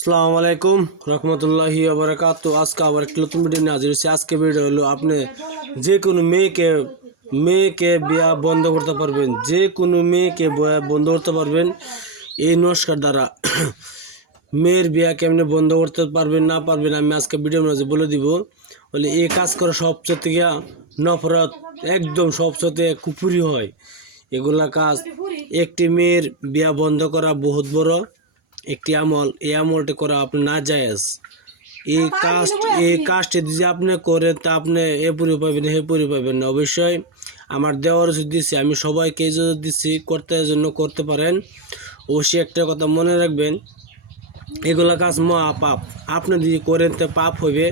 আসসালামু আলাইকুম রহমতুল্লাহি আবরাকাত আজকে আবার একটি নতুন ভিডিও নিয়ে হাজির হয়েছি। আজকে ভিডিও হলো আপনি যে কোনো মেয়েকে মেয়েকে বিয়া বন্ধ করতে পারবেন, যে কোনো মেয়েকে বিয়া বন্ধ করতে পারবেন। এই নমস্কার দ্বারা মেয়ের বিয়া কেমনে বন্ধ করতে পারবেন, না পারবেন, আমি আজকে ভিডিওর মাঝে বলে দিব। বলে, এই কাজ করা সবচেয়ে থেকে নফরত, একদম সবচেয়ে কুপুরি হয়। এগুলা কাজ একটি মেয়ের বিয়া বন্ধ করা বহুত বড়। একটি আমল এই আমলটি করা আপনি না জায়েজ। এই কাজ এই কাজটি যদি আপনি করেন তা আপনি এ পুরি পাবেন হে পুরি পাবেন না। অবশ্যই আমার দেওয়ার দিচ্ছি আমি সবাইকে জন্য দিচ্ছি করতে জন্য করতে পারেন। অবশ্যই একটা কথা মনে রাখবেন এগুলা কাজ মহা পাপ। আপনি যদি করেন তো পাপ হইবে।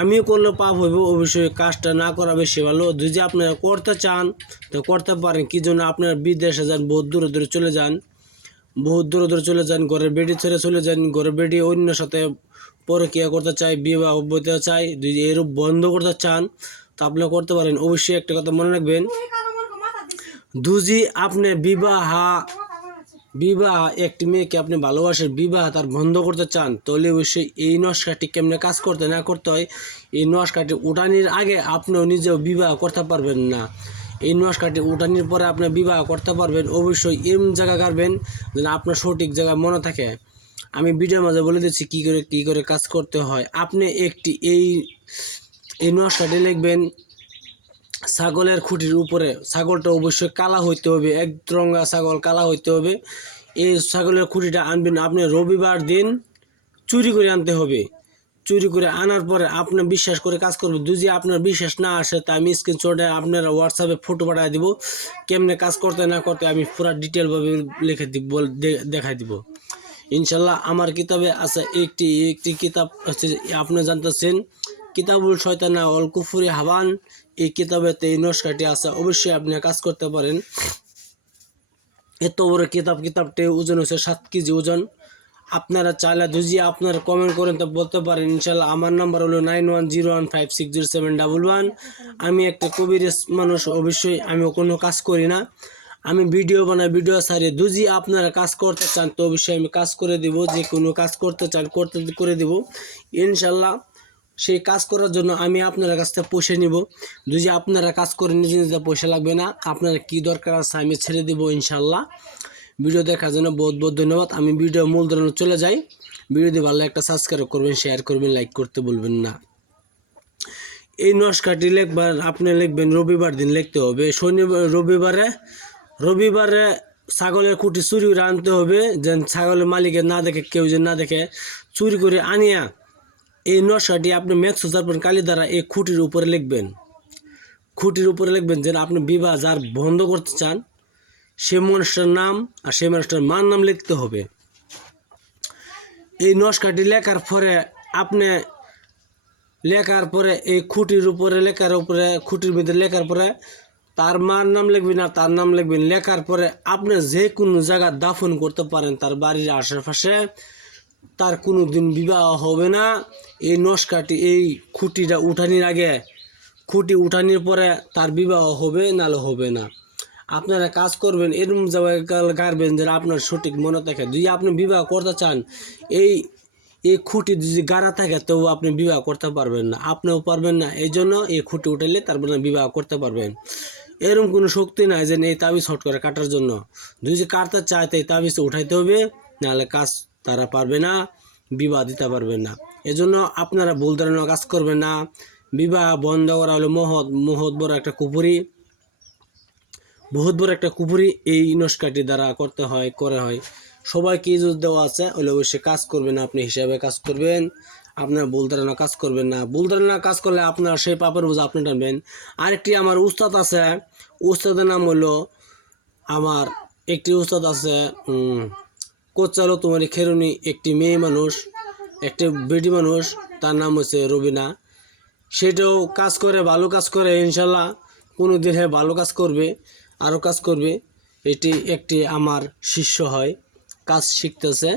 আমিও করলে পাপ হইব অবশ্যই কাজটা না করা বেশি ভালো। যদি আপনারা করতে চান তো করতে পারেন। কি জন্য আপনারা বিদেশে যান বহুত দূরে দূরে চলে যান। বহুত দূরে দূরে চলে যান, ঘরের বেডি ছেড়ে চলে যান, ঘরের বেডি অন্য সাথে পরকিয়া করতে চাই বিবাহ বইতে চাই যদি এরূপ বন্ধ করতে চান, তা আপনি করতে পারেন। অবশ্যই একটা কথা মনে রাখবেন, দুজি আপনি বিবাহ বিবাহ, একটি মেয়েকে আপনি ভালোবাসেন বিবাহ তার বন্ধ করতে চান, তাহলে অবশ্যই এই নস্কাটি কেমনে কাজ করতে না করতে হয়, এই নস্কাটি উঠানির আগে আপনিও নিজেও বিবাহ করতে পারবেন না। এই নস্কাটি উঠানির পরে আপনি বিবাহ করতে পারবেন, অবশ্যই এমন জায়গা কাটবেন যেন আপনার সঠিক জায়গা মনে থাকে। আমি ভিডিওর মাঝে বলে দিচ্ছি কী করে কী করে কাজ করতে হয়। আপনি একটি এই এই নস্কাটি লিখবেন, ছাগলের খুঁটির উপরে, ছাগলটা অবশ্যই কালা হইতে হবে, এক রঙা ছাগল কালা হইতে হবে। এই ছাগলের খুঁটিটা আনবেন, আপনি রবিবার দিন চুরি করে আনতে হবে। চুরি করে আনার পরে আপনি বিশ্বাস করে কাজ করবেন। যদি আপনার বিশ্বাস না আসে, তা আমি স্ক্রিনশটে আপনার হোয়াটসঅ্যাপে ফটো পাঠিয়ে দিব। কেমনে কাজ করতে না করতে আমি পুরো ডিটেলভাবে লিখে দিব দেখাই দিব। ইনশাল্লাহ আমার কিতাবে আছে একটি একটি কিতাব হচ্ছে আপনি জানতেছেন, কিতাবুল শয়তানা অল কুফুরি হাবান। এই কিতাবেতে এই নস্কাটি আছে, অবশ্যই আপনি কাজ করতে পারেন। এত বড় কিতাব, কিতাবটি ওজন হচ্ছে সাত কেজি ওজন। আপনারা চাইলে যদি আপনারা কমেন্ট করেন তো বলতে পারেন ইনশাল্লাহ আমার নাম্বার হলো nine one zero one five six zero seven double one আমি একটা কবির মানুষ, অবশ্যই আমি কোনো কাজ করি না। আমি ভিডিও বানাই ভিডিও সারি যদি আপনারা কাজ করতে চান তো অবশ্যই আমি কাজ করে দিব, যে কোনো কাজ করতে চান করতে করে দিব। ইনশাল্লাহ সেই কাজ করার জন্য আমি আপনার কাছ থেকে পয়সা নিব। যদি আপনারা কাজ করে নিজে নিজে পয়সা লাগবে না। আপনারা কি দরকার আছে আমি ছেড়ে দেবো ইনশাল্লাহ ভিডিও দেখার জন্য বহুত বহুত ধন্যবাদ। আমি ভিডিও মূল ধরনের চলে যাই। ভিডিওটি ভালো একটা সাবস্ক্রাইব করবেন শেয়ার করবেন লাইক করতে বলবেন না। এই নস্কাটি লেখবার, আপনি লিখবেন, রবিবার দিন লিখতে হবে। শনিবার, রবিবারে রবিবারে ছাগলের খুঁটি চুরি করে আনতে হবে। যেন ছাগলের মালিকের না দেখে, কেউ যেন না দেখে চুরি করে আনিয়া এই নকশাটি আপনি ম্যাক্স যারপর কালি দ্বারা এই খুঁটির উপরে লিখবেন। খুঁটির উপরে লিখবেন যেন আপনি বিবাহ যার বন্ধ করতে চান সে মানুষটার নাম আর সেই মানুষটার মার নাম লিখতে হবে। এই নকশাটি লেখার পরে আপনি লেখার পরে এই খুঁটির উপরে, লেখার উপরে, খুঁটির ভিতরে লেখার পরে তার মার নাম লিখবেন আর তার নাম লিখবেন। লেখার পরে আপনি যে কোনো জায়গা দাফন করতে পারেন তার বাড়ির আশেপাশে, তার কোনো দিন বিবাহ হবে না। এই নস্কাটি, এই খুঁটিটা উঠানির আগে, খুঁটি উঠানির পরে তার বিবাহ হবে নালে হবে না। আপনারা কাজ করবেন এরকম জায়গায় গাড়বেন যেন আপনার সঠিক মনে থাকে। যদি আপনি বিবাহ করতে চান, এই এই খুঁটি যদি গাড়া থাকে, তবু আপনি বিবাহ করতে পারবেন না। আপনিও পারবেন না, এই জন্য এই খুঁটি উঠাইলে তারপরে বিবাহ করতে পারবেন। এরম কোনো শক্তি নাই যে এই তাবিজ হট করে কাটার জন্য। যদি কাটতে চায় তো এই তাবিজ উঠাইতে হবে, নাহলে কাজ তারা পারবে না, বিবাহ দিতে পারবে না। এজন্য আপনারা ভুল ধারণা কাজ করবেন না। বিবাহ বন্ধ করা হলো মহৎ মহৎ বড় একটা কুপুরি। বহুত বড় একটা কুপুরি এই নস্কাটি দ্বারা করতে হয়, করে হয়। সবাইকে ইজত দেওয়া আছে ওলে অবশ্যই কাজ করবেন, আপনি হিসাবে কাজ করবেন। আপনার ভুল ধারণা কাজ করবেন না। ভুল ধারণা কাজ করলে আপনার সেই পাপের বোঝা আপনি টানবেন। আরেকটি আমার উস্তাদ আছে, উস্তাদের নাম হলো আমার একটি উস্তাদ আছে কোচালো তোমার খেরুনি, একটি মেয়ে মানুষ, একটি বেটি মানুষ, তার নাম হচ্ছে রবিনা। সেটাও কাজ করে, ভালো কাজ করে, ইনশাল্লাহ। কোনো দিন হ্যাঁ ভালো কাজ করবে। আরও কাজ করবে। এটি একটি আমার শিষ্য হয়। কাজ শিখতেছে।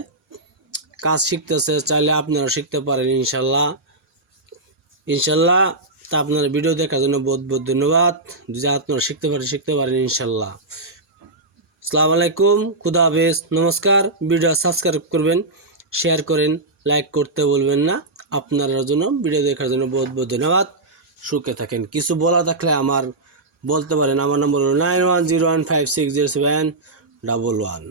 কাজ শিখতেছে, চাইলে আপনারা শিখতে পারেন ইনশাল্লাহ। ইনশাল্লাহ তা আপনার ভিডিও দেখার জন্য বহুত বহুত ধন্যবাদ। যদি আপনারা শিখতে পারেন শিখতে পারেন ইনশাল্লাহ। আসসালামু আলাইকুম, খুদা হাফেজ, নমস্কার। ভিডিও সাবস্ক্রাইব করবেন শেয়ার করেন লাইক করতে বলবেন না। আপনার জন্য ভিডিও দেখার জন্য বহুত বহুত ধন্যবাদ। সুখে থাকেন। কিছু বলা থাকলে আমার বলতে পারেন। আমার নম্বর হলো nine one zero one five six zero seven double one.